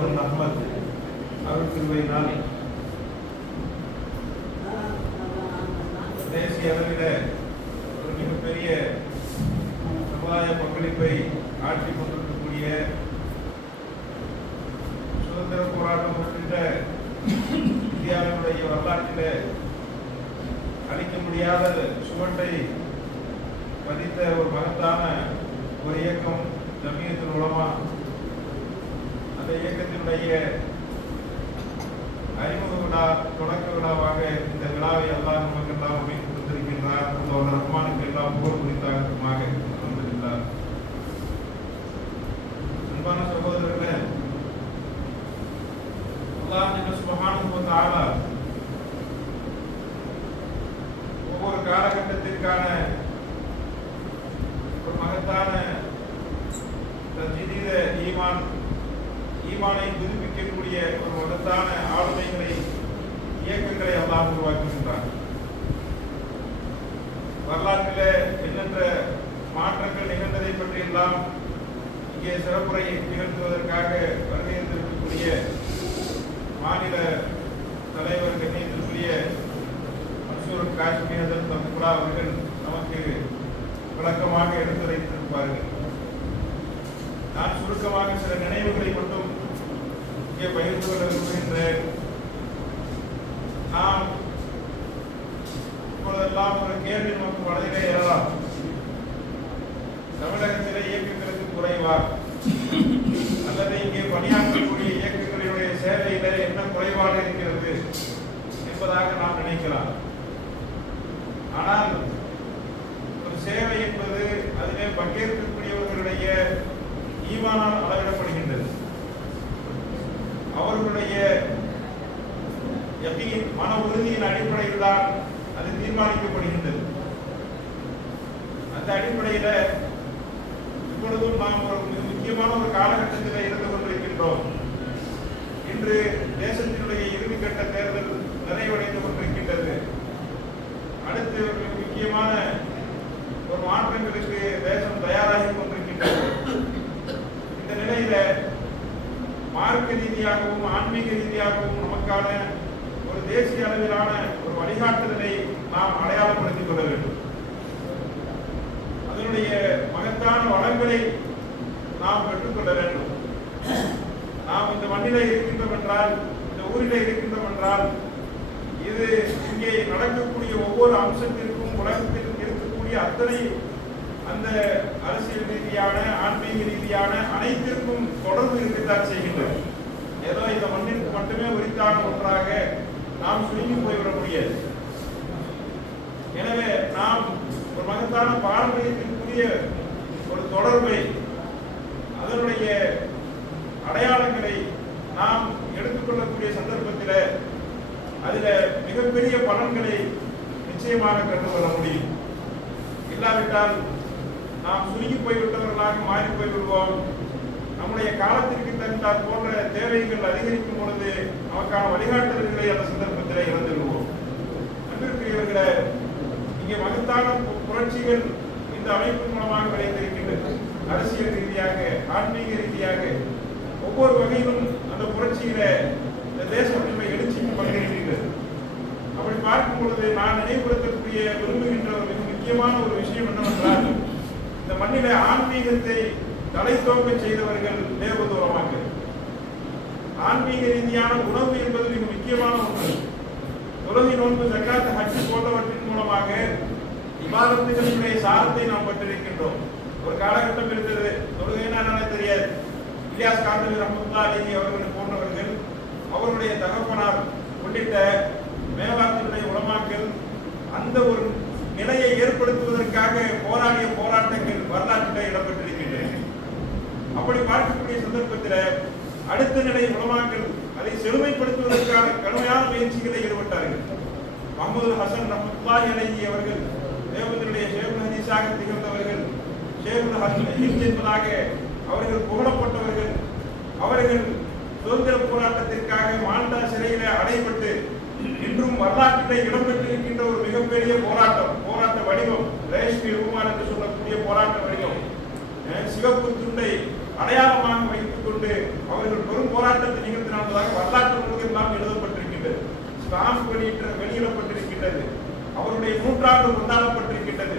மதன் அஹ்மத் அவர்கள் திருவையினால் தேசிய அளவில் ஒரு மிகப்பெரிய சமுதாய பங்களிப்பை ஆற்றி கொண்டிருக்கக்கூடிய சுதந்திர போராட்டம் போன்ற இந்தியாவினுடைய வரலாற்றில் அளிக்க முடியாத சுவட்டை பதித்த ஒரு மகத்தான ஒரு இயக்கம் ஜமியத்துல் உலமா. அந்த இயக்கத்தினுடைய அறிமுக விழா, தொடக்க விழாவாக இந்த விழாவை அல்லாஹ் நமக்கு எல்லாம் அமைத்து கொடுத்திருக்கின்றார். ரஹ்மானுக்கு எல்லாம் புகழ் குறித்தாக அல்ஹம்துலில்லாஹ். அன்பான சகோதரர்களே, அல்லாஹ் சுப்ஹானஹு வ தஆலா ஒவ்வொரு காலகட்டத்திற்கான ஒரு மகத்தான தஜ்தீத ஈமானை புதுப்பிக்கக்கூடிய ஒரு மகத்தான ஆளுமைகளை, இயக்கங்களை அல்லாஹ் உருவாக்குகின்றார். வரலாற்றில் எண்ணற்ற மாற்றங்கள் நிகழ்ந்ததை பற்றியெல்லாம் இங்கே சிறப்புரை நிகழ்த்துவதற்காக வருகையிருந்திருக்கக்கூடிய மாநில தலைவர் கண்ணியத்திற்குரிய மன்சூர் காஷ்மீர் தம்புரா அவர்கள் நமக்கு விளக்கமாக எடுத்துரைத்திருப்பார்கள். நான் சுருக்கமாக சில நினைவுகளை மட்டும் இங்கே பகிர்ந்து கொள்ள விரும்புகின்றேன். நாம் இப்பொழுதெல்லாம் ஒரு கேள்வி நமக்கு மனதிலே எழலாம். தமிழகத்திலே இயக்கங்களுக்கு குறைவா, அல்லது இங்கே பணியாற்றக்கூடிய இயக்கங்களினுடைய சேவையில என்ன குறைபாடு இருக்கிறது என்பதாக நாம் நினைக்கலாம். ஆனால் ஒரு சேவை என்பது அதிலே பங்கேற்கக்கூடியவர்களுடைய ஈமானால் அளவிடப்படுகின்றது. அவர்களுடைய யகீன், மன உறுதியின் அடிப்படையில் தான் அது தீர்மானிக்கப்படுகின்றது. அந்த அடிப்படையில் இப்பொழுதும் நாம் ஒரு மிக முக்கியமான ஒரு காலகட்டத்தில் இருந்து கொண்டிருக்கின்றோம். இன்று தேசத்தினுடைய இறுதிக்கட்ட தேர்தல் நிறைவடைந்து கொண்டிருக்கின்றது. அடுத்து ஒரு முக்கியமான ஒரு மாற்றங்களுக்கு தேசம் தயாராகி கொண்டிருக்கின்றது. இந்த நிலையில மார்க்க ரீதியாகவும் ஆன்மீக ரீதியாகவும் நமக்கான ஒரு தேசிய அளவிலான ஒரு வழிகாட்டுதலை நாம் அடையாளப்படுத்திக் கொள்ள வேண்டும். அதனுடைய மகத்தான வளங்களை நாம் பெற்றுக்கொள்ள வேண்டும். நாம் இந்த மண்ணிலே இருக்கின்றோம் என்றால், இந்த ஊரிலே இருக்கின்றோம் என்றால், இது இங்கே நடக்கக்கூடிய ஒவ்வொரு அம்சத்திற்கும் உலகத்தில் இருக்கக்கூடிய அத்தனை அந்த அரசியல் ரீதியான ஆன்மீக ரீதியான அனைத்திற்கும் தொடர்பு இருக்கத்தான் செய்கின்றது. ஏதோ இந்த மண்ணிற்கு மட்டுமே உரித்தான ஒன்றாக நாம் சுருங்கி போய்விட முடியாது. எனவே நாம் ஒரு மகத்தான பாரம்பரியத்திற்குரிய ஒரு தொடர்பை, அதனுடைய அடையாளங்களை நாம் எடுத்துக்கொள்ளக்கூடிய சந்தர்ப்பத்தில் அதில் மிகப்பெரிய பலன்களை நிச்சயமாக கண்டுகொள்ள முடியும். இல்லாவிட்டால் நாம் சுருங்கி போய்விட்டவர்களாக மாறி போய்விடுவோம். நம்முடைய காலத்திற்கு தகுந்தாற் போன்ற தேவைகள் அதிகரிக்கும் பொழுது நமக்கான வழிகாட்டுதல்களை அந்த சந்தர்ப்பத்தில் இழந்துவிடுவோம். அன்பிற்குரியவர்களே, இங்கே மகத்தான புரட்சிகள் இந்த அமைப்பின் மூலமாக விளைந்திருக்கின்றது. அரசியல் ரீதியாக, ஆன்மீக ரீதியாக ஒவ்வொரு வகையிலும் அந்த புரட்சியில இந்த தேசம் எழுச்சிக்கு பங்கேற்கின்றது. அப்படி பார்க்கும் பொழுது நான் நினைவுபடுத்தக்கூடிய விரும்புகின்ற ஒரு மிக முக்கியமான ஒரு விஷயம் என்னவென்றால், இந்த மண்ணிலே ஆன்மீகத்தை தலை தோக்க செய்தவர்கள் தேவதூரமாக. ஆன்மீக ரீதியான உணவு என்பது மிக முக்கியமான ஒன்று. தொழுகை, நோன்பு, ஜக்காத், ஹஜ் போன்றவற்றின் மூலமாக இபாதத்துகளினுடைய சாரத்தை நாம் பெற்றிருக்கின்றோம். ஒரு காலகட்டம் இருந்தது, தொழுகைன்னா என்ன தெரியாது. இலியாஸ் காந்தவி ரஹ்மத்துல்லாஹி அலைஹி அவர்கள் போன்றவர்கள், அவருடைய தகப்பனார் உள்ளிட்ட மேவாத்தினுடைய உலமாக்கள் அந்த ஒரு நிலையை ஏற்படுத்துவதற்காக போராடிய போராட்டங்கள் வரலாற்றில் இடம்பெற்றிருக்கின்றன. அப்படி பார்க்கக்கூடிய சந்தர்ப்பத்தில் அடுத்த நிலை உலமாக்கள் அதை செழுமைப்படுத்துவதற்கான கடுமையான முயற்சிகளை ஈடுபட்டார்கள். முஹம்மது ஹசன் ரஹ்மத்துல்லாஹி அலைஹி அவர்கள் தேவத்தினுடைய ஷேகுல் ஹதீஸாக திகழ்ந்தவர்கள், ஷேகுல் ஹதீஸ் என்பதாக அவர்கள் புகழப்பட்டவர்கள். அவர்கள் சுதந்திர போராட்டத்திற்காக மால்டா சிறையில அடைபட்டு இன்றும் வரலாற்றில் இடம்பெற்றிருக்கின்ற ஒரு மிகப்பெரிய போராட்ட வடிவம், ரேஷ்மி ரூமான் என்று சொல்லக்கூடிய போராட்ட வடிவம், சிவப்பு துண்டை அடையாளமாக வைத்துக் கொண்டு கொண்டு அவர்கள் பெரும் போராட்டத்தை நிகழ்த்தினார்களாக வரலாற்று நூல்கள் எல்லாம் எழுதப்பட்டிருக்கின்றது. ஸ்டாம்ப் வெளியிடப்பட்டிருக்கின்றது. அவருடைய நூற்றாண்டு கொண்டாடப்பட்டிருக்கின்றது.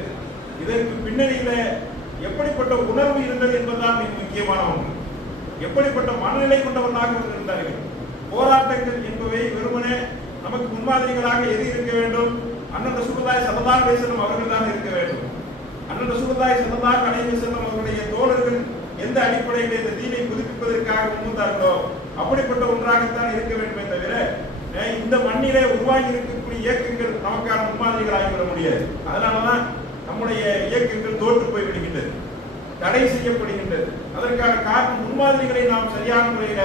இதற்கு பின்னணியில எப்படிப்பட்ட உணர்வு இருந்தது என்பதுதான் மிக முக்கியமான ஒன்று. எப்படிப்பட்ட மனநிலை கொண்டவர்களாக இருந்தார்கள். போராட்டங்கள் என்பவை வெறுமனே நமக்கு முன்மாதிரிகளாக எது இருக்க வேண்டும்? அண்ணன் ரசூலுல்லாஹி ஸல்லல்லாஹு அலைஹி வஸல்லம் அவர்கள் தான் இருக்க வேண்டும். அண்ணன் ரசூலுல்லாஹி ஸல்லல்லாஹு அலைஹி வஸல்லம் அவருடைய தோழர்கள் எந்த அடிப்படையில் இந்த தீனை புதுப்பிப்பதற்காக முன்வந்தார்களோ அப்படிப்பட்ட ஒன்றாகத்தான் இருக்க வேண்டுமே தவிர இந்த மண்ணிலே உருவாகி இருக்கக்கூடிய இயக்கங்கள் நமக்கான முன்மாதிரிகளாகிவிட முடியாது. அதனாலதான் நம்முடைய இயக்கங்கள் தோற்று போய் விடுகின்றது, தடை செய்யப்படுகின்றது. அதற்கான காரணம் முன்மாதிரிகளை நாம் சரியான முறையில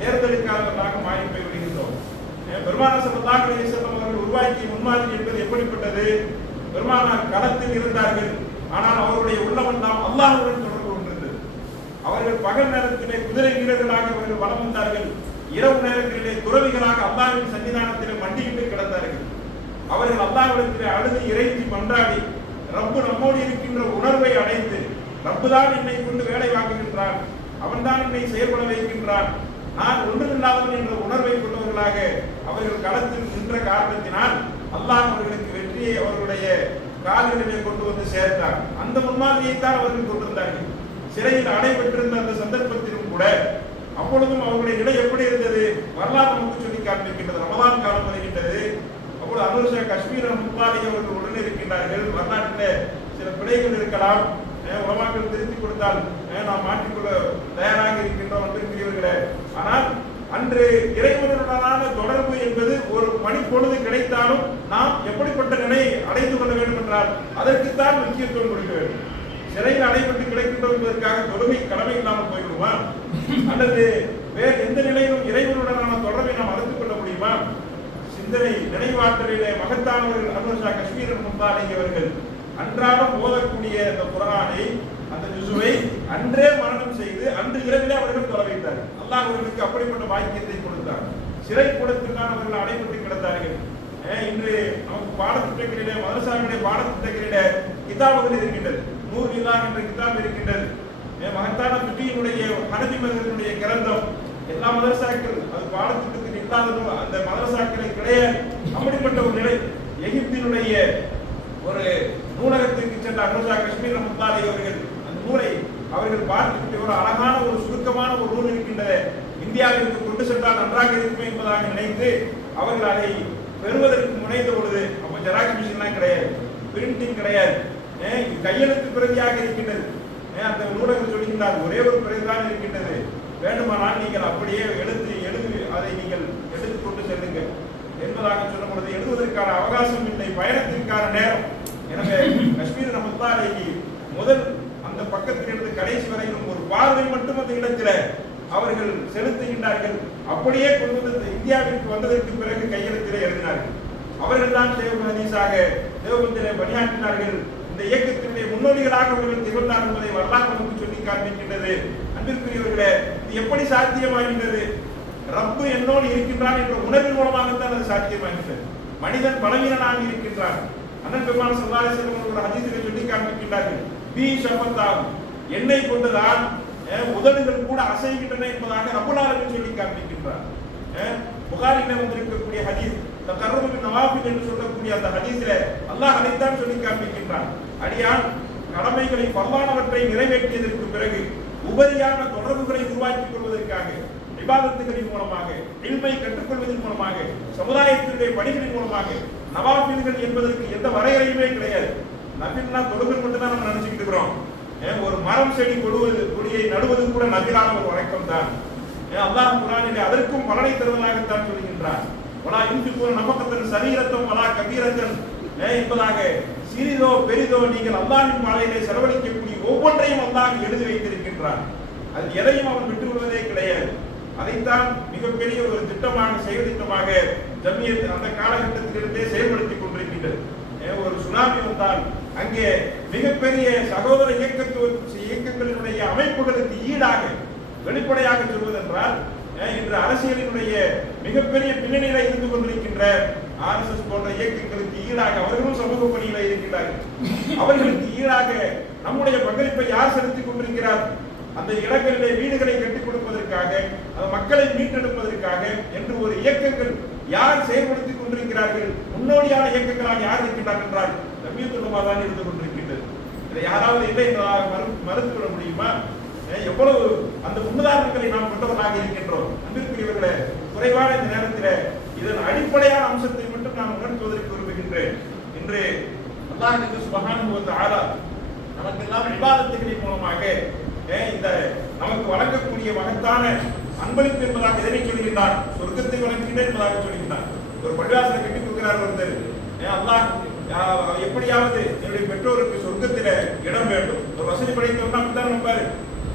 தேர்ந்தெடுக்காதவர்களாக மாறி போய் விடுகின்றோம். பெருமானார் ஸல்லல்லாஹு அலைஹி வஸல்லம் அவர்கள் உருவாக்கிய முன்மாதிரி என்பது எப்படிப்பட்டது? பெருமானார் களத்தில் இருந்தார்கள், ஆனால் அவருடைய உள்ளமெல்லாம் அல்லாஹ்வுடன் தொடர்பு கொண்டிருந்தது. அவர்கள் பகல் நேரத்திலே குதிரை வீரர்களாக அவர்கள் வலம் வந்தார்கள், இரவு நேரங்களிலே துறவிகளாக அல்லாஹ்வின் சன்னிதானத்திலே மண்டியிட்டு கிடந்தார்கள். அவர்கள் அல்லாஹ்விடத்திலே அழுது இறைஞ்சி மன்றாடி ரப்பு நம்மோடு இருக்கின்ற உணர்வை அடைந்து, ரப்பு தான் என்னை கொண்டு வேலை வாங்குகின்றான், அவன் தான் என்னை செயல்பட வைக்கின்றான், நான் ஒன்றுமில்லாதவன் என்ற உணர்வை கொண்டவர்களாக அவர்கள் களத்தில் நின்ற காரணத்தினால் அல்லாஹ் அவர்களுக்கு வெற்றியை அவர்களுடைய கால்களிலே கொண்டு வந்து சேர்த்தார். அந்த முன்மாதிரியைத்தான் அவர்கள் கொண்டிருந்தார்கள். சிறையில் அடைபெற்றிருந்த அந்த சந்தர்ப்பத்திலும் கூட அப்பொழுதும் அவர்களுடைய நிலை எப்படி இருந்தது? வரலாறு நமக்கு சொல்லி காண்பிக்கின்றது. ரமலான் காலம் வருகின்றது. அப்பொழுது அனுஷா காஷ்மீர் முப்பாலி அவர்கள் உடனே இருக்கின்றார்கள். வரலாற்றில் சில பிழைகள் இருக்கலாம், உலமாக்கள் திருத்தி கொடுத்தால் நாம் மாற்றிக்கொள்ள தயாராக இருக்கின்றோம் அன்பிற்குரியவர்களே. ஆனால் அன்று இறைவனுடனான தொடர்பு என்பது ஒரு மணிப்பொழுது கிடைத்தாலும் நாம் எப்படிப்பட்ட நிலையை அடைந்து கொள்ள வேண்டும் என்றால் அதற்குத்தான் முக்கியத்துவம் கொடுக்க வேண்டும். சிறையில் அடைபட்டு கிடைக்கின்றோம் என்பதற்காக தொழுகை கடமை இல்லாமல் போய்விடுமா? அல்லது வேறு எந்த நிலையிலும் இறைவனுடனான தொடர்பை நாம் அழைத்துக் கொள்ள முடியுமா? சிந்தனை நினைவாற்றலிலே மகத்தானவர்கள் அனுஷா காஷ்மீர் முத்தாலி அவர்கள் அன்றாடம் ஓதக்கூடிய அந்த குர்ஆனை, அந்த ஜுஸுவை அன்றே மரணம் செய்து அன்று இரவிலே அவர்கள் தொலை வைத்தார்கள். அல்லாஹ் அவர்களுக்கு அப்படிப்பட்ட வாக்கியத்தை கொடுத்தார். சிறை கூடத்தில் தான் அவர்கள் அடைபட்டு கிடந்தார்கள். இன்று நமக்கு பாடத்திட்டங்களிலே மதரசாக்களிலே பாடத்திட்டங்களிலே கிதாபுகள் இருக்கின்றது. நூர் நிலான் என்ற கிதாப் இருக்கின்றது. மகத்தான பிட்டியினுடைய ஹனபி மதத்தினுடைய கிரந்தம். எல்லா மதரசாக்கள் அது பாடத்திட்டத்தில் இல்லாததோ அந்த மதரசாக்களை கிடையாது. அப்படிப்பட்ட ஒரு நிலை. எகிப்தினுடைய ஒரு நூலகத்திற்கு சென்ற அனுஷா காஷ்மீர் முத்தாலி அவர்கள் அந்த நூலை அவர்கள் பார்த்துவிட்டு ஒரு அழகான ஒரு சுருக்கமான ஒரு நூல் இருக்கின்றது, இந்தியாவிற்கு கொண்டு சென்றால் நன்றாக இருக்கும் என்பதாக நினைத்து அவர்கள் அதை பெறுவதற்கு முனைந்த பொழுது அப்ப ஜெராக்ஸ் மிஷின்லாம் கிடையாது, பிரிண்டிங் கிடையாது, கையெழுத்து பிரதியாக இருக்கின்றது. அந்த நூலகம் சொல்கின்றார், ஒரே ஒரு பிரதி தான் இருக்கின்றது, வேண்டுமானால் நீங்கள் அப்படியே எழுதி அதை நீங்கள் எடுத்துக் கொண்டு செல்லுங்கள் என்பதாக சொல்லும் பொழுது எழுதுவதற்கான அவகாசம் இல்லை, பயணத்திற்கான நேரம். எனவே காஷ்மீர் முத்தாலிக்கு முதல் அந்த பக்கத்திலிருந்து கடைசி வரையிலும் ஒரு பார்வை மட்டும் அந்த இடத்துல அவர்கள் செலுத்துகின்றார்கள். அப்படியே கொண்டு வந்து இந்தியாவிற்கு வந்ததற்கு பிறகு கையெழுத்திலே எழுதினார்கள். அவர்கள் தான் ஷேக் ஹதீஸாக தேவபந்திலே பணியாற்றினார்கள். இந்த இயக்கத்தினுடைய முன்னோடிகளாக அவர்கள் திகழ்ந்தார் என்பதை வரலாறு நமக்கு சொல்லி காண்பிக்கின்றது. அன்பிற்குரியவர்களே, இது எப்படி சாத்தியமாகின்றது? ரப்பு என்னோடு இருக்கின்றான் என்ற உணர்வின் மூலமாகத்தான் அது சாத்தியமாகின்றது. மனிதன் பலவீனனாக இருக்கின்றான். அண்ணன் பெருமான் ஸல்லல்லாஹு அலைஹி வஸல்லம் அவர்கள் ஹதீஸிலே சொல்லி காண்பிக்கின்றார்கள், பி ஷஃபத்தாஹு, என்னை கொண்டுதான் உதடுகள் கூட அசைகின்றன என்பதாக ரப்பல் ஆலமீன் சொல்லி காண்பிக்கின்றார். புகாரிலே வந்திருக்கக்கூடிய ஹதீஸ் தகர்ருபு பின் நவாஃபில் என்று சொல்லக்கூடிய அந்த ஹதீஸிலே அல்லாஹ் அதைத்தான் சொல்லி காண்பிக்கின்றான், அடியான் கடமைகளை பரவானவற்றை நிறைவேற்றியதற்கு பிறகு உபரியான தொடர்புகளை உருவாக்கிக் கொள்வதற்காக இபாதத்துகளின் மூலமாக, இல்மை கற்றுக்கொள்வதன் மூலமாக, சமுதாயத்தினுடைய பணிகளின் மூலமாக, நவாஃபில்கள் என்பதற்கு எந்த வரையறையுமே கிடையாது. நபில்னா தொழுகை மட்டும்தான் நம்ம நினைச்சுக்கிட்டு இருக்கிறோம். ஒரு மரம் செடி கொடியை நடுவது கூட நபிலான ஒரு வணக்கம் தான். அல்லாஹ் குர்ஆனிலே அதற்கும் பலனை தருவதாகத்தான் சொல்கின்றார். வலா யுன்ஃபிகூன நஃபகத்தன் சரீரத்தன் வலா கபீரத்தன் என்பதாக சிறிதோ பெரிதோ நீங்கள் அல்லாஹ்வின் பாதையிலே செலவழிக்கக்கூடிய ஒவ்வொன்றையும் அல்லாஹ் எழுதி வைத்திருக்கின்றான். அது எதையும் அவன் விட்டு விடுவதே கிடையாது. அதைத்தான் மிகப்பெரிய ஒரு திட்டமாக செயல்திட்டமாக ஜமியத் அந்த காலகட்டத்திலிருந்தே செயல்படுத்திக் கொண்டிருக்கின்றது. ஒரு சுனாமி வந்தால் அங்கே மிகப்பெரிய சகோதர இயக்கங்களினுடைய அமைப்புகளுக்கு ஈடாக வெளிப்படையாக சொல்வதென்றால் இன்று அரசியலினுடைய மிகப்பெரிய பின்னணியில இருந்து கொண்டிருக்கின்ற RSS போன்ற இயக்கங்களுக்கு ஈடாக அவர்களும் சமூக பணியில இருக்கின்றார்கள். அவர்களுக்கு ஈடாக நம்முடைய பங்களிப்பை யார் செலுத்திக் கொண்டிருக்கிறார்? அந்த இடங்களிலே வீடுகளை கட்டிக் கொடுப்பதற்கு மீட்டெடுப்பதற்காக, அந்த மக்களை மீட்டெடுப்பதற்காக என்று ஒரு இயக்கங்கள் யார் செயல்படுத்திக் கொண்டிருக்கிறார்கள், முன்னோடியான இயக்கங்களாக யார் இருக்கின்றார்கள் என்றால் ஜமியத்துல் உலமா தான் இருந்து கொண்டிருக்கின்றது. இதை யாராவது இல்லை என்றால் மறுத்துவிட முடியுமா? எவ்வளவு அந்த முன்னுதாரணங்களை நாம் கொண்டவர்களாக இருக்கின்றோம். அன்பிற்குரியவர்களே, குறைவான இந்த நேரத்தில் இதன் அடிப்படையான அம்சத்தை மட்டும் நான் உணர்த்துவதற்கு விரும்புகின்றேன். இன்று அல்லாஹ் சுப்ஹானஹு வ தஆலா நமக்கெல்லாம் இபாதத்துகளின் மூலமாக இந்த நமக்கு வழங்கக்கூடிய மகத்தான அன்பளிப்பு என்பதாக எதனை சொல்கின்றான்? சொர்க்கத்தை வழங்குகின்றேன் என்பதாக சொல்கின்றான். ஒரு பள்ளிவாசலை கட்டி கொடுக்கிறார் ஒருத்தர், அல்லாஹ் எப்படியாவது என்னுடைய பெற்றோருக்கு சொர்க்கத்தில் இடம் வேண்டும். ஒரு வசதி படைத்தவர்னா அப்படித்தான் நம்பாரு.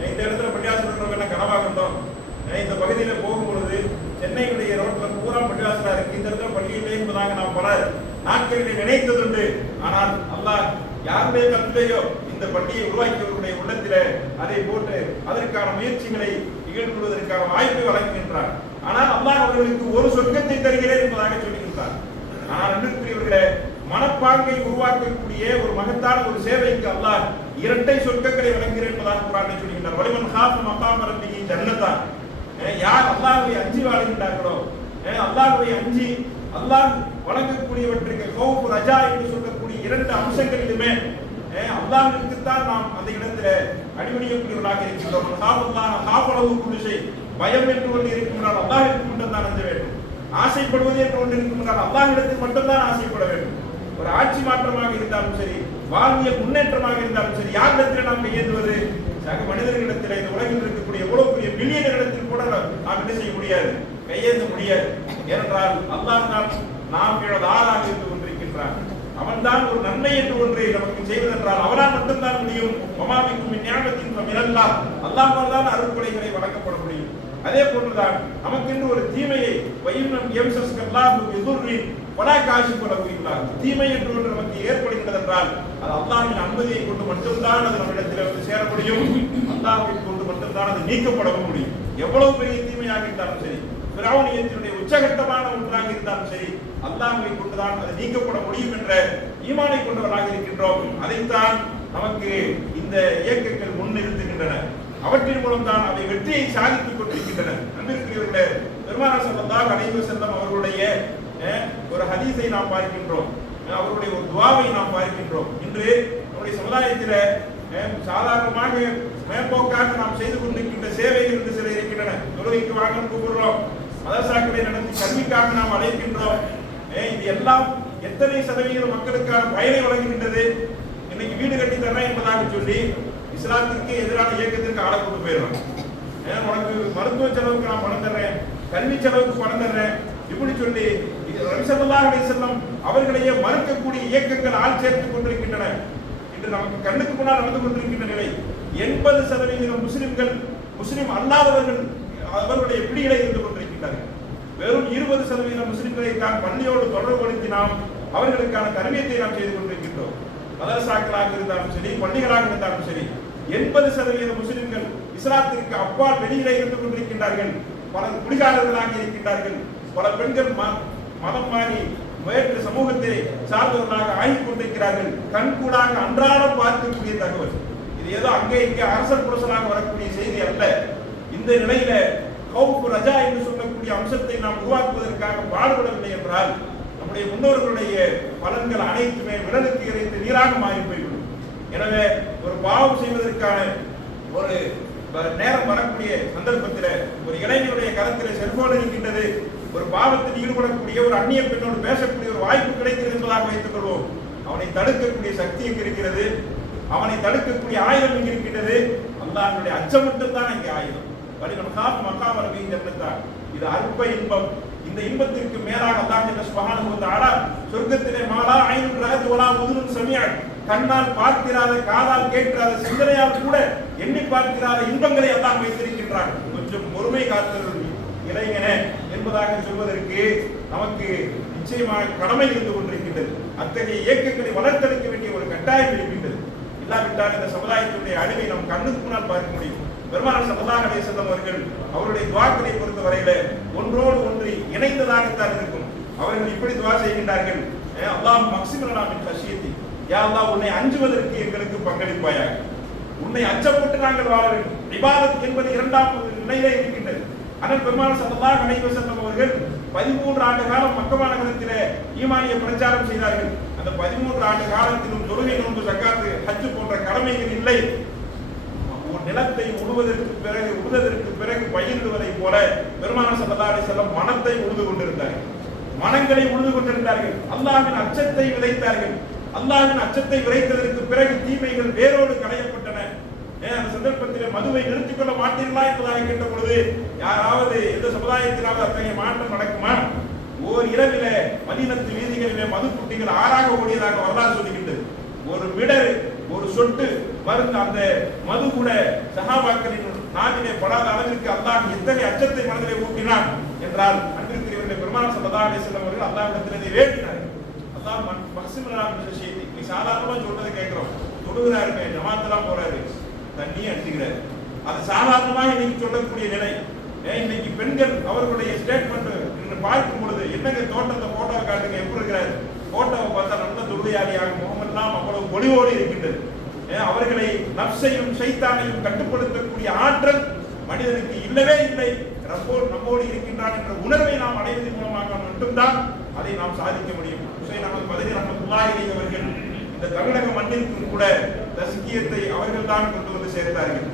இந்த இடத்துல பள்ளிவாசல் என்ன கனவாகட்டும், இந்த பகுதியில் போகும் பொழுது சென்னையுடைய ரோட்ல பூரா பள்ளிவாசலா இருக்கு, இந்த இடத்துல பள்ளி இல்லை என்பதாக நாம் பல நாட்களில் நினைத்ததுண்டு. ஆனால் அல்லாஹ் யாருடைய கல்வியோ இந்த பள்ளியை உருவாக்கியவர்களுடைய உள்ளத்தில அதை போட்டு அதற்கான முயற்சிகளை ஈடுபடுவதற்கான வாய்ப்பை வழங்குகின்றார். ஆனால் அல்லாஹ் அவர்களுக்கு ஒரு சொர்க்கத்தை தருகிறேன் என்பதாக சொல்லுகின்றார். ஆனால் அன்பிற்குரியவர்களே, மனப்பாங்கை உருவாக்கக்கூடிய ஒரு மகத்தான ஒரு சேவைக்கு அல்லாஹ் இரட்டை சொர்க்கங்களை வழங்குகிறேன் என்பதாக குர்ஆனில் சொல்லுகின்றார். வலிமன் காஃப மகாம ரப்பிஹி ஜன்னதான். யார் அல்லாஹ்வை அஞ்சி வாழ்கின்றார்களோ, அல்லாஹ்வை அஞ்சி அல்லாஹ் வழங்கக்கூடியவற்றுக்கு கௌஃப் ரஜா என்று சொல்லக்கூடிய இரண்டு அம்சங்களிலுமே அல்லாஹ்விற்கு தான் நாம் அந்த இடத்துல அடிபணியக்கூடியவர்களாக இருக்கின்றோம். பயம் என்று ஒன்று இருக்கின்றால் அல்லாஹ்விற்கு மட்டும்தான் அஞ்ச வேண்டும். ஆசைப்படுவது என்று ஒன்று இருக்கின்றால் அல்லாஹ்விடத்தில் மட்டும்தான் ஆசைப்பட வேண்டும். ஒரு ஆட்சி மாற்றமாக இருந்தாலும் சரி, வாழ்வியல் முன்னேற்றமாக இருந்தாலும் சரி, யாரிடத்தில் நாம் கையேந்துவது? சக மனிதர்களிடத்தில், இந்த உலகில் இருக்கக்கூடிய எவ்வளவு பெரிய பில்லியனர்களிடத்தில் கூட நாம் என்ன செய்ய முடியாது, கையேந்த முடியாது. ஏனென்றால் அல்லாஹ் தான் நாம் ஆளாக இருந்து கொண்டிருக்கின்றான். அவன் தான் ஒரு நன்மை என்று ஒன்றை நமக்கு செய்வதென்றால் அவனால் மட்டும்தான் முடியும். மமாமிக்கும் ஞாபகத்தின் மிரல்லா, அல்லாஹ்வால் தான் அருட்கொடைகளை வழங்கப்பட முடியும். அதே போன்றுதான் நமக்கென்று ஒரு தீமையை தீமை என்று ஒன்று நமக்கு ஏற்படுகின்றது என்றால் அது அல்லாஹ்வின் அனுமதியை கொண்டு மட்டும்தான் அது நம்மிடத்தில் வந்து சேர முடியும். அல்லாஹ்வை கொண்டு மட்டும்தான் அது நீக்கப்படவும் முடியும். எவ்வளவு பெரிய தீமையாக இருந்தாலும் சரி, பிராவணியத்தினுடைய உச்சகட்டமான ஒன்றாக இருந்தாலும் சரி, அல்லாஹ்வை கொண்டுதான் அது நீக்கப்பட முடியும் என்ற ஈமானை கொண்டவர்களாக இருக்கின்றோம். அதைத்தான் நமக்கு இந்த இயக்கங்கள் முன்னிறுத்துகின்றன. அவற்றின் மூலம் தான் அவை வெற்றியை சாதித்துக் கொண்டிருக்கின்றன. அன்பிற்குரியவர்களே, பெருமானார் ஸல்லல்லாஹு அலைஹி வஸல்லம் அவர்களுடைய ஒரு ஹதீஸை நாம் பார்க்கின்றோம், அவருடைய ஒரு துஆவை நாம் பார்க்கின்றோம். இன்று நம்முடைய சமுதாயத்தில் சாதாரணமாக மேம்போக்காக நாம் செய்து கொண்டிருக்கின்ற சேவைகள் என்று சில இருக்கின்றன. தொழுகைக்கு வாங்க கூப்பிடுறோம், மதரசாக்களை நடத்தி கல்விக்காக நாம் அழைக்கின்றோம். இது எல்லாம் எத்தனை சதவீதம் மக்களுக்கான பயனை வழங்குகின்றது? இன்னைக்கு வீடு கட்டி தரேன் என்பதாக சொல்லி இஸ்லாத்திற்கு எதிரான இயக்கத்திற்கு ஆளை கொண்டு போயிடுறோம். உனக்கு மருத்துவ செலவுக்கு நான் பணம் தர்றேன், கல்வி செலவுக்கு பணம் தர்றேன் இப்படி சொல்லி நபி ஸல்லல்லாஹு அலைஹி வஸல்லம் அவர்களையே மறுக்கக்கூடிய இயக்கங்கள் ஆள் சேர்த்துக் கொண்டிருக்கின்றன. இன்று நமக்கு கண்ணுக்கு முன்னால் நடந்து கொண்டிருக்கின்ற நிலை 80% முஸ்லிம்கள், முஸ்லிம் அல்லாதவர்கள் அவர்களுடைய பிடிகளை இருந்து கொண்டிருக்கின்றார்கள். வெறும் 20% முஸ்லிம்களை தான் பள்ளியோடு தொடர்புபடுத்தி நாம் அவர்களுக்கான தர்பியத்தை நாம் செய்து கொண்டிருக்கின்றோம். மதரசாக்களாக இருந்தாலும் சரி, பள்ளிகளாக இருந்தாலும் சரி, 80% முஸ்லிம்கள் இஸ்லாத்திற்கு அப்பால் வெளியிலே இருந்து கொண்டிருக்கின்றார்கள். பல குடிகாரர்களாக இருக்கின்றார்கள். பல பெண்கள் மதம் மாறி வேற்று சமூகத்தை சார்ந்தவர்களாக ஆகிக் கொண்டிருக்கிறார்கள். கண்கூடாக அன்றாடம் பார்க்கக்கூடிய தகவல் இது. ஏதோ அங்கே இங்கே அரசல் புரசலாக வரக்கூடிய செய்தி அல்ல. இந்த நிலையில கௌஃப் ரஜா என்று சொல்லக்கூடிய அம்சத்தை நாம் உருவாக்குவதற்காக பாடுபடவில்லை என்றால் நம்முடைய முன்னோர்களுடைய பலன்கள் அனைத்துமே விரலுக்கு இறைத்து நீராக மாறி போய்விடும். எனவே ஒரு பாவம் செய்வதற்கான ஒரு நேரம் வரக்கூடிய சந்தர்ப்பத்தில் ஒரு இளைஞருடைய கரத்தில் செல்போன் இருக்கின்றது, ஒரு பாவத்தில் ஈடுபடக்கூடிய ஒரு அந்நிய பெண்ணோடு பேசக்கூடிய ஒரு வாய்ப்பு கிடைக்கிறது என்பதாக வைத்துக் கொள்வோம். அவனை தடுக்கக்கூடிய சக்தி எங்கு இருக்கிறது? அவனை தடுக்கக்கூடிய ஆயுதம் எங்கு இருக்கின்றது? அல்லாஹ்வுடைய அச்சம் மட்டும்தான் இங்கே ஆயுதம். வலிமன் காஃப மகாம ரப்பிஹி ஜன்னதான். இது அற்ப இன்பம். இந்த இன்பத்திற்கு மேலாக அல்லாஹ் சுப்ஹானஹு வ தஆலா சொர்க்கத்திலே மாலா ஐனுன் ரஅத் வலா உதுனுன் சமிஅத், கண்ணால் பார்த்திராத, காதால் கேட்காத, சிந்தனையால் கூட எண்ணி பார்த்திராத இன்பங்களை அல்லாஹ் வைத்திருக்கின்றான். கொஞ்சம் பொறுமை காத்தல் இளைஞனே என்பதாக சொல்வதற்கு நமக்கு நிச்சயமாக கடமை இருந்து கொண்டிருக்கின்றது. அத்தகைய இயக்கங்களை வளர்த்தெடுக்க வேண்டிய ஒரு கட்டாயம் இருக்கின்றது. இல்லாவிட்டால் இந்த சமுதாயத்தினுடைய அழிவை நம் கண்ணுக்கு முன்னால் பார்க்க முடியும். பெருமானார் ஸல்லல்லாஹு அலைஹி வஸல்லம் அவர்கள் அவருடைய துஆக்களை பொறுத்தவரையில ஒன்றோடு ஒன்று இணைந்ததாகத்தான் இருக்கும். அவர்கள் இப்படி துஆ செய்கின்றார்கள், அல்லாஹ் மக்ஸிமலனா மின் கஷியத்தி, யா அல்லாஹ் உன்னை அஞ்சுவதற்கு எங்களுக்கு பங்களிப்பாயாக. உன்னை அச்சப்பட்டு நாங்கள் வாழ வேண்டும். இபாதத் என்பது இரண்டாவது நிலையிலே இருக்கின்றது. அண்ணல் பெருமானார் ஸல்லல்லாஹு அலைஹி வஸல்லம் அவர்கள் 13 ஆண்டு காலம் மக்கா நகரத்திலே ஈமானிய பிரச்சாரம் செய்தார்கள். அந்த 13 ஆண்டு காலத்திலும் தொழுகை, நோன்பு, ஜக்காத், ஹஜ் போன்ற கடமைகள் இல்லை. ஒரு நிலத்தை உழுவதற்கு பிறகு பயிரிடுவதை போல பெருமானார் ஸல்லல்லாஹு அலைஹி வஸல்லம் மனத்தை உழுது கொண்டிருந்தார்கள், மனங்களை உழுது கொண்டிருந்தார்கள். அல்லாஹ்வின் அச்சத்தை விதைத்தார்கள். அல்லாஹ்வின் அச்சத்தை விதைத்ததற்கு பிறகு தீமைகள் வேரோடு களையப்பட்டன. அந்த சந்தர்ப்பத்தில் மதுவை நிறுத்திக் கொள்ள மாட்டீர்களா என்பதாக கேட்ட பொழுது யாராவது எந்த சமுதாயத்திலாவது அத்தகைய மாற்றம் நடக்குமா? ஓர் இரவில மதீனத்து வீதிகளிலே மது குட்டிகள் ஆறாக ஓடியதாக வரலாறு சொல்லுகின்றது. ஒரு மிடர், ஒரு சொட்டு மருந்து அந்த மது கூட சஹாபாக்களின் நாவிலே படாத அளவிற்கு அல்லாஹ் எத்தகைய அச்சத்தை மனதிலே ஊட்டினான் என்றால், அன்பிற்குரியவர்களே, பெருமானார் ஸல்லல்லாஹு அலைஹி வஸல்லம் அவர்கள் அல்லாஹ்விடத்திலே வேண்டினார். அல்லாஹ் மக்ஸிமலாம் விஷயத்தை நீ சாதாரணமா சொல்றதை கேட்கிறோம். தொழுகிறாருமே, ஜமாத்தெல்லாம் போறாரு, தண்ணியை அடிச்சுக்கிறாரு, அது சாதாரணமாக இன்னைக்கு சொல்லக்கூடிய நிலை. இன்னைக்கு பெண்கள் அவர்களுடைய ஸ்டேட்மெண்ட் பார்க்கும் பொழுது என்னங்க தோட்டத்தை போட்டோவை காட்டுங்க, எப்படி இருக்கிறாரு, போட்டோவை பார்த்தா நல்ல தொழுகையாளியாக முகமெல்லாம் அவ்வளவு பொலிவோடு இருக்கின்றது. அவர்களை நப்சையும் ஷைத்தானையும் கட்டுப்படுத்தக்கூடிய ஆற்றல் மனிதனுக்கு இல்லவே இல்லை. நம்மோடு இருக்கின்றான் என்ற உணர்வை நாம் அடைவதன் மூலமாக மட்டும்தான் அதை நாம் சாதிக்க முடியும். ஹுசைன் அஹ்மத் மதனி ரஹ்மத்துல்லாஹி அலைஹி அவர்கள் இந்த தமிழக மண்ணிற்கும் கூட தஸ்கியத்தை அவர்கள் தான் கொண்டு வந்து சேர்த்தார்கள்.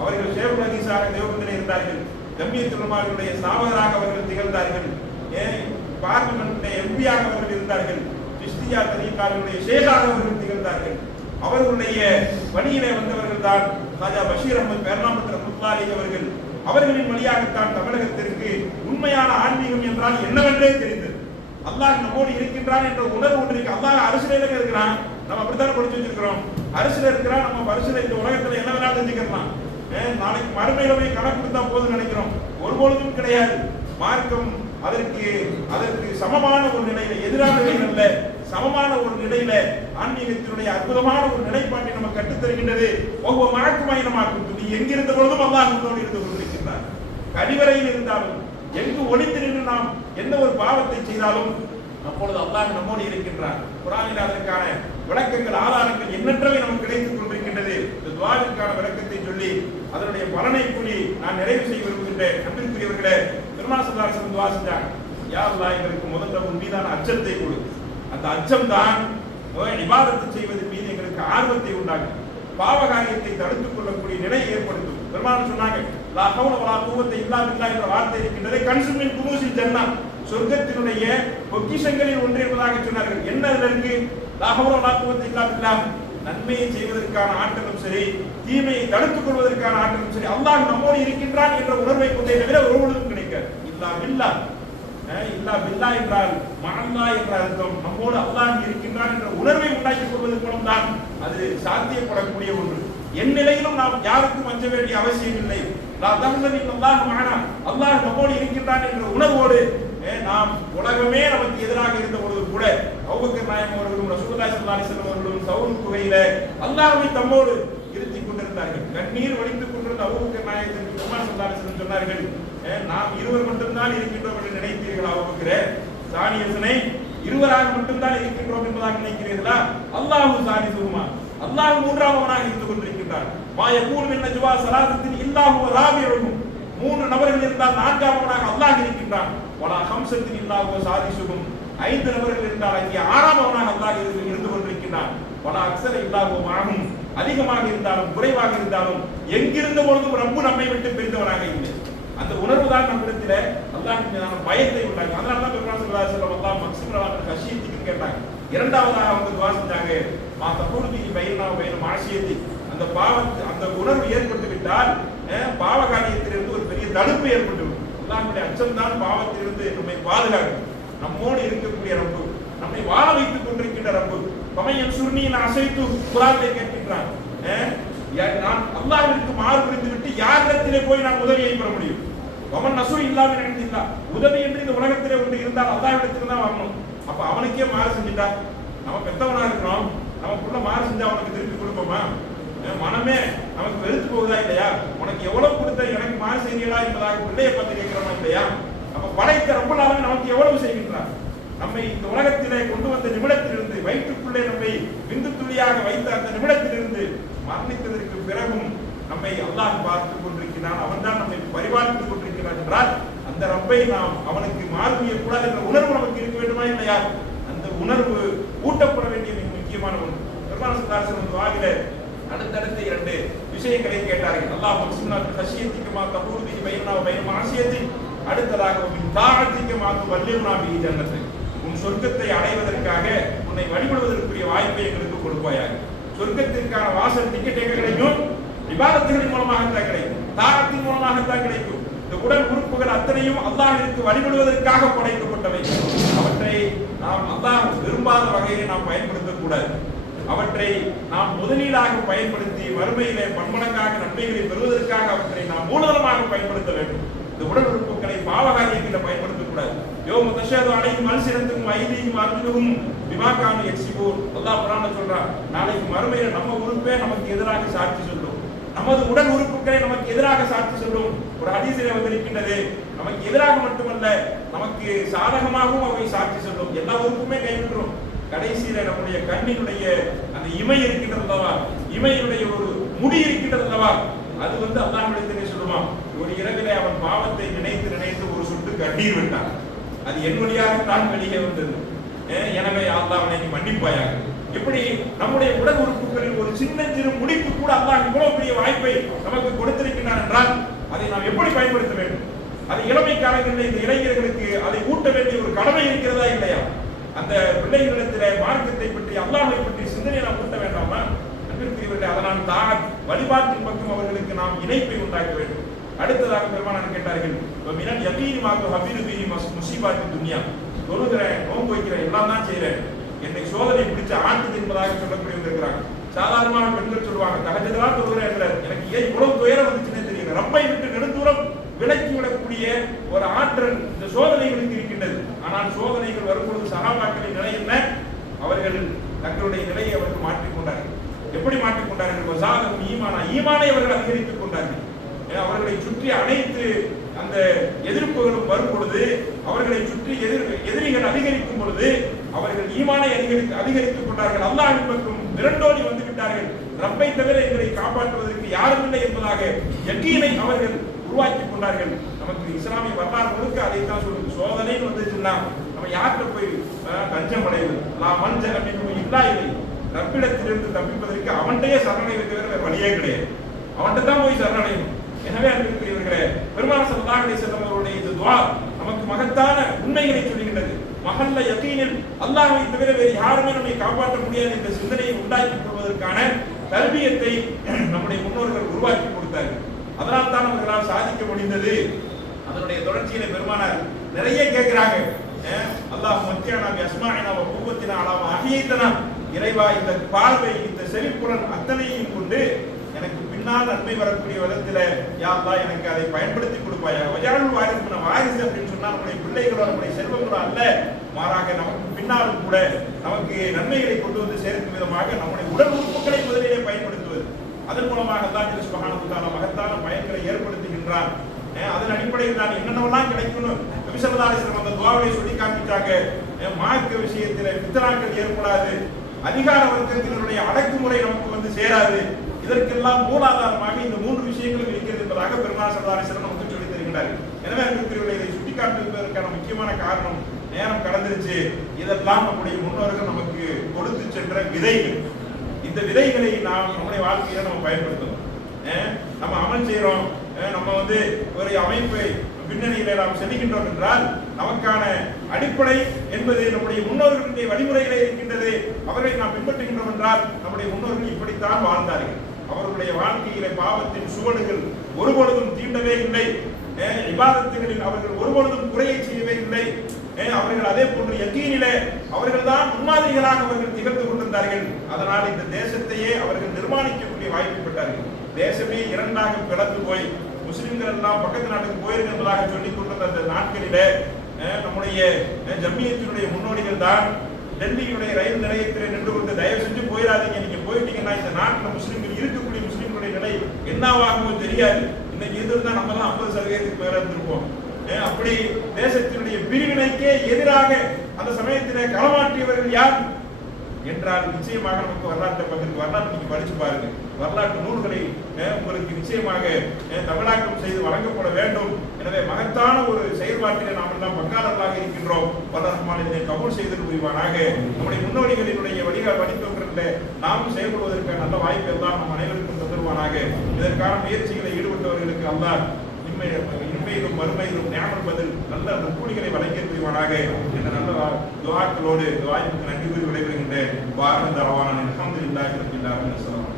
அவர்கள் ஷேக் ஹதீஸாக தேவபந்திலே இருந்தார்கள். ஜம்மியத்துல் உலமாவுடைய ஸ்தாபகராக அவர்கள் திகழ்ந்தார்கள். பார்லிமென்ட் எம்பியாக அவர்கள் இருந்தார்கள். சிஸ்தியா தரீகாவுடைய ஷேகாக அவர்கள் திகழ்ந்தார்கள். அவர்களுடைய பணியிலே வந்தவர்கள் தான் ராஜா பஷீர் அஹ்மத் பெர்னாமத் ரஹ்மத்துல்லாஹி அலைஹி அவர்கள். அவர்களின் வழியாகத்தான் தமிழகத்திற்கு உண்மையான ஆன்மீகம் என்றால் என்னவென்றே தெரிந்தது. அல்லாஹ் நம்மோடு இருக்கின்றான் என்ற உணர்வு ஒன்று இருக்கு. அல்லாஹ் அரசியல இருக்கிறான், நம்ம அப்படித்தானே படிச்சு வச்சிருக்கிறோம். அரசியல இருக்கிறான், நம்ம அரசியல இந்த உலகத்துல என்ன வேணாலும் செஞ்சுக்கலாம். நாளைக்கு மறுமையில போய் கணக்கு கொடுத்தா போதும் நினைக்கிறோம். ஒருபொழுதும் கிடையாது. மார்க்கம் அதற்கு சமமான ஒரு நிலையில, எதிரான நிலையில் அல்ல, சமமான ஒரு நிலையில ஆன்மீகத்தினுடைய அற்புதமான ஒரு நிலைப்பாட்டை நம்ம கற்றுத்தருகின்றது. ஒவ்வொரு மழக்குமாயினமாக்கும் நீ எங்கிருந்த பொழுதும் அல்லாஹ் உன்னோடு இருந்து கொண்டிருக்கின்றார். கடிவரையில் இருந்தாலும் எங்கு ஒளிந்து நின்று நாம் எந்த ஒரு பாவத்தை செய்தாலும் அப்பொழுது அல்லாஹ் நம்மோடு இருக்கின்றார். குர்ஆனில் அதற்கான விளக்கங்கள், ஆதாரங்கள் எண்ணற்றவை நமக்கு கிடைத்துக் கொண்டிருக்கின்றது. இந்த துஆவிற்கான விளக்கத்தை சொல்லி அதனுடைய பலனை கூறி நான் நிறைவு செய்ய விரும்புகின்றேன். அன்பிற்குரியவர்களே, பெருமானார் ஸல்லல்லாஹு அலைஹி வஸல்லம் துஆ செஞ்சாங்க, யா அல்லாஹ் எங்களுக்கு முதல்ல உன் மீதான அச்சத்தை கொடு. அந்த அச்சம் தான் இபாதத்து செய்வதன் மீது எங்களுக்கு ஆர்வத்தை உண்டாக்கும், பாவ காரியத்தை தடுத்துக் கொள்ளக்கூடிய நிலையை ஏற்படுத்தும். பெருமானார் சொன்னாங்க, லா ஹவ்ல வலா குவத்த இல்லா பில்லாஹ் என்ற வார்த்தை இருக்கின்றது. கன்சுமின் குனூஸில் ஜன்னah, சொர்க்கத்தினுடைய பொக்கிஷங்களில் ஒன்று என்பதாக சொன்னார்கள். என்ன அதுல இருக்கு? லா ஹவ்ல வலா குவத்த இல்லா பில்லாஹ், நன்மையை செய்வதற்கான ஆற்றலும் சரி, தீமையை தடுத்துக் கொள்வதற்கான ஆற்றலும் சரி, அல்லாஹ் நம்மோடு இருக்கின்றான் என்ற உணர்வை கொண்டே தவிர ஒரு பொழுதும் கிடைக்காது. இல்லா பில்லாஹ், இல்லா பில்லாஹ் என்றால் மஅல்லாஹ் என்ற அர்த்தம். நம்மோடு அல்லாஹ் இருக்கின்றான் என்ற உணர்வை உண்டாக்கிக் கொள்வதன் மூலம் தான் அது சாத்தியப்படக்கூடிய ஒன்று. என் நிலையிலும் நாம் யாருக்கும் அஞ்ச வேண்டிய அவசியம் இல்லை. லா தஹ்சன் இன்னல்லாஹ் மஅனா, அல்லாஹ் நம்மோடு இருக்கின்றான் என்ற உணர்வோடு நாம் உலகமே நமக்கு எதிராக இருந்த பொழுது கூட அபூபக்கர் நாயகம் அவர்களும் ரசூலுல்லாஹி ஸல்லல்லாஹு அலைஹி வஸல்லம் அவர்களும் சவுல் குகையில அல்லாஹ்வை தம்மோடு இருத்திக் கொண்டிருந்தார்கள். கண்ணீர் வடித்துக் கொண்டிருந்த அபூபக்கர் நாயகத்திற்கு பெருமானார் ஸல்லல்லாஹு அலைஹி வஸல்லம் சொன்னார்கள், நாம் இருவர் மட்டும்தான் இருக்கின்றோம் என்று நினைத்தீர்களா அபூபக்கரே? சானியசனை இருவராக மட்டும்தான் இருக்கின்றோம் என்பதாக நினைக்கிறீர்களா? அல்லாஹு சானிசுமா, அல்லாஹ் மூன்றாவவனாக இருந்து கொண்டிருக்கின்றார். மா யகூனு மின் நஜ்வா ஸலாசத்தின் இல்லாஹு வ ராபிஉஹும், மூன்று நபர்கள் இருந்தால் நான்காவவனாக அல்லாஹ் இருக்கின்றான். வலா ஹம்சத்தின் இல்லாஹு வ சாதிசுஹும், ஐந்து நபர்கள் இருந்தால் அங்கே ஆறாவவனாக அல்லாஹ் இருந்து கொண்டிருக்கின்றான். வலா அக்ஸர இல்லாஹு மஅஹும், அதிகமாக இருந்தாலும் குறைவாக இருந்தாலும் எங்கிருந்த பொழுதும் ரப்பு நம்மை விட்டு பிரிந்தவனாக இல்லை. அந்த உணர்வு தான் நம்மிடத்துல அல்லாஹ்வின் மீதான பயத்தை உண்டாக்கும். அதனால தான் பெருமானார் ஸல்லல்லாஹு அலைஹி வஸல்லம் அல்லாஹ் மக்ஸிமலான ஹஷியத்துக்கு கேட்டாங்க. இரண்டாவதாக அவங்க துஆ செஞ்சாங்க, மா தகூலு பி பைனா வ பைன மாசியத்தி, அந்த பாவத்தை, அந்த உணர்வு ஏற்பட்டு விட்டால் பாவ காரியத்திலிருந்து ஒரு பெரிய தடுப்பு ஏற்பட்டுவிடும். அல்லாஹ்வுடைய அச்சம் தான் பாவத்திலிருந்து நம்மை பாதுகாக்கும். நம்மோடு இருக்கக்கூடிய ரப்பு, நம்மை வாழ வைத்துக் கொண்டிருக்கின்ற ரப்பு. பமையன் சுர்னி நான் அசைத்து குர்ஆனிலே கேட்கின்றான், நான் அல்லாஹ்விற்கு மாறு புரிந்து விட்டு யாரிடத்திலே போய் நான் உதவியை பெற முடியும்? அவன் நசூர் இல்லாமல் நினைத்தா, உதவி என்று இந்த உலகத்திலே ஒன்று இருந்தால் அல்லாஹ்விடத்திற்கு தான் வரணும். அப்ப அவனுக்கே மாறு செஞ்சுட்டா, நம்ம பெத்தவனா இருக்கிறோம், நமக்குள்ள மாறு செஞ்சா அவனுக்கு திருப்பி கொடுப்போமா? மனமே நமக்கு வெறுத்து போகுதா இல்லையா? உனக்கு எவ்வளவு கொடுத்த எனக்கு மாறு செய்யலா என்பதாக பிள்ளையை பார்த்து கேட்கிறோமா இல்லையா? அப்ப படைத்த ரப்பல் ஆலமீன் நமக்கு எவ்வளவு செய்கின்றார்? நம்மை இந்த உலகத்திலே கொண்டு வந்த நிமிடத்திலிருந்து, வயிற்றுக்குள்ளே நம்மை விந்து துளியாக வைத்த அந்த நிமிடத்திலிருந்து மரணித்ததற்கு பிறகும் நம்மை அல்லாஹ் பார்த்துக் கொண்டிருக்கிறான், அவன் தான் நம்மை பரிபாலித்துக் கொண்டிருக்கிறான் என்றால் அந்த ரப்பை நாம் அவனுக்கு மாறுவிய கூடாது என்ற உணர்வு நமக்கு இருக்க வேண்டுமா இல்லையா? அந்த உணர்வு ஊட்டப்பட வேண்டிய மிக முக்கியமான ஒன்று. பெருமானார் ஸல்லல்லாஹு அலைஹி வஸல்லம் துஆவிலே அடுத்தடுத்த 2 விஷயங்களை கேட்டார்கள். அல்லாஹ் மக்ஸுனாத் ஹஷியத்திக மா தபூர் பிஹி பைனனா வ பைன மஅசியத்தி, அடுத்ததாக மின் தாஅத்திக மா துபல்லிகுனா பிஹி ஜன்னத்தை, உன் சொர்க்கத்தை அடைவதற்காக உன்னை வழிபடுவதற்குரிய வாய்ப்பை எங்களுக்கு கொடுப்பாயாக. சொர்க்கத்திற்கான வாசல் டிக்கெட் எங்க கிடைக்கும்? இபாதத்துகளின் மூலமாகத்தான் கிடைக்கும், தாஅத்தின் மூலமாகத்தான் கிடைக்கும். இந்த உடல் உறுப்புகள் அத்தனையும் அல்லாஹ்விற்கு வழிபடுவதற்காக படைக்கப்பட்டவை. அவற்றை நாம் அல்லாஹ் விரும்பாத வகையில் நாம் பயன்படுத்தக்கூடாது. அவற்றை நாம் முதலீடாக பயன்படுத்தி வறுமையிலே பன்மடங்காக நன்மைகளை பெறுவதற்காக அவற்றை நாம் மூலதனமாக பயன்படுத்த வேண்டும். இந்த உடல் உறுப்புகளை பாவகாரியங்களை பயன்படுத்தக்கூடாது. யோம தஷஹது அலைஹிம் அல்சினத்துஹும் ஐதீஹிம் அர்ஜுலுஹும் பிமா கானூ யக்ஸிபூன். அல்லாஹ் குர்ஆன்ல சொல்றான், நாளைக்கு மறுமையில நம்ம உறுப்பே நமக்கு எதிராக சாட்சி சொல்லும், நமது உடல் உறுப்புகளை நமக்கு எதிராக சாட்சி சொல்லும். ஒரு ஹதீஸிலே வந்திருக்கின்றது, நமக்கு எதிராக மட்டுமல்ல நமக்கு சாதகமாகவும் அவை சாட்சி சொல்லும். எல்லா உறுப்புமே கைவிட்டுரும். கடைசியில நம்முடைய கண்ணினுடைய அந்த இமை இருக்கின்றது அல்லவா, இமையினுடைய ஒரு முடி இருக்கின்றது அல்லவா, அது அல்லாஹ்விடத்திலே சொல்லுவான், ஒரு இரவிலே அவன் பாவத்தை நினைத்து நினைத்து ஒரு சொட்டு கண்ணீர் விட்டான், அது என் வழியாகத்தான் வெளியே வந்தது, எனவே அல்லாஹ் அவனை நீ மன்னிப்பாயாக. இப்படி நம்முடைய உடல் உறுப்புகளில் ஒரு சின்ன சிறு முடிப்பு கூட அல்லாஹ் இவ்வளவு பெரிய வாய்ப்பை நமக்கு கொடுத்திருக்கிறான் என்றால் அதை நாம் எப்படி பயன்படுத்த வேண்டும்? அது இளமை காலங்களில் இந்த இளைஞர்களுக்கு அதை ஊட்ட வேண்டிய ஒரு கடமை இருக்கிறதா இல்லையா? அந்த பிள்ளைகளிடத்தில் மார்க்கத்தை பற்றி அல்லாஹ்வை பற்றி சிந்தனை நாம் ஊட்ட வேண்டாமா? அன்பிற்குரியவர்களே, அதனால் தான் வழிபாட்டின் பக்கம் அவர்களுக்கு நாம் இணைப்பை உண்டாக்க வேண்டும். அடுத்ததாக பெருமானார் கேட்டார்கள், மினல் யகீன் மா துஹபிரு பிஹி முஸீபாத்தி துன்யா, தொழுகிறேன், நோன்பு வைக்கிறேன், எல்லாம் தான் செய்கிறேன், என்னை சோதனை பிடிச்ச ஆட்டுது என்பதாக சொல்லக்கூடியவங்க இருக்கிறாங்க. சாதாரணமான பெண்கள் சொல்லுவாங்க, தகஜதெல்லாம் தொழுகிறேன், எனக்கு ஏன் இவ்வளவு துயரம் வந்துச்சுன்னே தெரியல. ரப்பை விட்டு நெடுந்தூரம் விலக்கி விடக்கூடிய ஒரு ஆற்றல் இந்த சோதனைகளுக்கு இருக்கின்றது. ஆனால் சோதனைகள் வரும்பொழுது சஹாபாக்களின் நிலை என்ன? அவர்கள் தங்களுடைய நிலையை அவர்கள் மாற்றிக்கொண்டார்கள். எப்படி மாற்றிக்கொண்டார்கள்? வஸாதஹும் ஈமானா, ஈமானை அவர்கள் அதிகரித்துக் கொண்டார்கள். அவர்களை சுற்றி அனைத்து அந்த எதிர்ப்புகளும் வரும் பொழுது, அவர்களை சுற்றி எதிரிகள் அதிகரிக்கும் பொழுது அவர்கள் ஈமானை அதிகரித்துக் கொண்டார்கள். அல்லாஹ்வின் பக்கம் விரண்டோடி வந்து விட்டார்கள். ரப்பை தவிர எங்களை காப்பாற்றுவதற்கு யாரும் இல்லை என்பதாக யக்கீனை அவர்கள் உருவாக்கி கொண்டார்கள். நமக்கு இஸ்லாமிய வரலாறு முழுக்க அதைத்தான் சொல்லுது. சோதனைன்னு வந்துச்சுன்னா நம்ம யார்கிட்ட போய் தஞ்சம் அடைவது? நான் மஞ்ச அப்படின்னு இல்லா இல்லை. ரப்பிடத்திலிருந்து தப்பிப்பதற்கு அவன்கிட்டயே சரணடைவது வேற வழியே கிடையாது. அவன்கிட்ட தான் போய் சரணடையணும். எனவே அன்பிற்குரியவர்களே, பெருமானார் ஸல்லல்லாஹு அலைஹி வஸல்லம் அவருடைய இந்த துஆ நமக்கு மகத்தான உண்மைகளை சொல்லுகின்றது. மஹல்ல யகீனில் அல்லாஹ்வை தவிர வேறு யாருமே நம்மை காப்பாற்ற முடியாது என்ற சிந்தனையை உண்டாக்கிக் கொள்வதற்கான தர்பியத்தை நம்முடைய முன்னோர்கள் உருவாக்கி கொடுத்தார்கள். அதனால் தான் அவர்களால் சாதிக்க முடிந்தது. அதனுடைய தொடர்ச்சியில பெருமானார் நிறைய கேட்கிறாங்க, அல்லாஹ் மத்தியானா பி அஸ்மாஇனா வ குவத்தினா அலா மா அஹ்யைதனா, இறைவா இந்த பார்வை இந்த செவிப்புலன் அத்தனையும் கொண்டு எனக்கு பின்னால் நன்மை வரக்கூடிய விதத்துல யா அல்லாஹ் எனக்கு அதை பயன்படுத்தி கொடுப்பாயா. வஜாலுல் வாரிசுன, வாரிசு அப்படின்னு சொன்னா நம்முடைய பிள்ளைகளோ நம்முடைய செல்வங்களோ அல்ல, மாறாக நமக்கு பின்னாலும் கூட நமக்கு நன்மைகளை கொண்டு வந்து சேர்க்கும் விதமாக நம்முடைய உடல் உறுப்புகளை முதலிலே பயன்படுத்துவது. அதன் மூலமாக அல்லாஹ் சுப்ஹானஹு வ தஆலா மகத்தான பயன்களை ஏற்படுத்துகின்றான். அதன் அடிப்படையில் தான் என்னென்னவெல்லாம் கிடைக்கணும் நபி ஸல்லல்லாஹு அலைஹி வஸல்லம் அந்த துஆவை சொல்லி காமிச்சாங்க. மார்க்க விஷயத்திலே ஃபித்னாக்கள் ஏற்படாது, அதிகார வர்க்கத்தினுடைய அடக்குமுறை நமக்கு சேராது. இதற்கெல்லாம் மூலாதாரமாக இந்த 3 விஷயங்களும் இருக்கிறது என்பதாக பெருமானார் ஸல்லல்லாஹு அலைஹி வஸல்லம் நமக்கு சொல்லித் தருகின்றார்கள். எனவே அன்பிற்குரியவர்களே, இதை சுட்டிக்காட்டுவதற்கான முக்கியமான காரணம் நேரம் கடந்துருச்சு. இதெல்லாம் நம்முடைய முன்னோர்கள் நமக்கு கொடுத்து சென்ற விதைகள். இந்த விதைகளை நாம் நம்முடைய வாழ்க்கையில நம்ம பயன்படுத்தணும். நம்ம அமல் செய்யறோம், நம்ம ஒரு அமைப்பை பின்னணியில நாம் செல்கின்றோம் என்றால் நமக்கான அடிப்படை என்பது நம்முடைய முன்னோர்களுடைய வழிமுறைகளே இருக்கின்றது. அவர்களை நாம் பின்பற்றுகின்றோம் என்றால் நம்முடைய முன்னோர்கள் இப்படித்தான் வாழ்ந்தார்கள். அவர்களுடைய வாழ்க்கையிலே பாவத்தின் சுவடுகள் ஒருபொழுதும் தீண்டவே இல்லை. இபாதத்துகளில் அவர்கள் ஒருபொழுதும் குறையை செய்யவே இல்லை. அவர்கள் அதே போன்று யக்கீனிலே அவர்கள் தான் முன்மாதிரிகளாக அவர்கள் திகழ்ந்து கொண்டிருந்தார்கள். அதனால் இந்த தேசத்தையே அவர்கள் நிர்மாணிக்கக்கூடிய வாய்ப்பு பெற்றார்கள். தேசமே 2ஆக பிளந்து போய் முஸ்லிம்கள் எல்லாம் பக்கத்து நாட்டுக்கு போயிருக்கு என்பதாக சொல்லிக் கொண்டிருந்த அந்த நாட்களிலே நம்முடைய ஜம்மியத்தினுடைய முன்னோடிகள் தான் டெல்லியுடைய ரயில் நிலையத்தில் நின்று கொண்டு தயவு செஞ்சு போயிடாதீங்க, நீங்க போயிட்டீங்கன்னா இந்த நாட்டில் முஸ்லிம்கள் இருக்கக்கூடிய முஸ்லிம்களுடைய நிலை என்னவாகுமோ தெரியாது. இன்னைக்கு எதிர்த்தா நம்ம எல்லாம் 50% மேல இருந்திருப்போம். அப்படி தேசத்தினுடைய பிரிவினைக்கே எதிராக அந்த சமயத்திலே களமாற்றியவர்கள் யார்? என்றால் நிச்சயமாக நமக்கு வரலாற்றை பத்திரிக்கை வரலாற்று நீங்க படிச்சு பாருங்க. வரலாற்று நூல்களை உங்களுக்கு நிச்சயமாக தமிழாக்கம் செய்து வழங்கப்பட வேண்டும். எனவே மகத்தான ஒரு செயல்பாட்டிலே நாம் எல்லாம் பங்காளர்களாக இருக்கின்றோம். வல்லரஹ்மான் இதனை கபூல் செய்து புரிவானாக. நம்முடைய முன்னோடிகளினுடைய வழித்தோன்றலில் நாம் செயல்படுவதற்கு நல்ல வாய்ப்பு எல்லாம் நம் அனைவருக்கும் தந்துருவானாக. இதற்கான முயற்சிகளை ஈடுபட்டவர்களுக்கு அல்லாஹ் இன்மையிலும் மறுமையிலும் ஞாபகம் பதில் நல்ல கூலிகளை வழங்கி புரிவானாக என்ற நல்ல துஆக்களோடு வாய்ப்புக்கு நன்றி கூறி விடைபெறுகின்றேன். வாரந்த ரவான அல்ஹம்துலில்லாஹி ரப்பில் ஆலமீன்.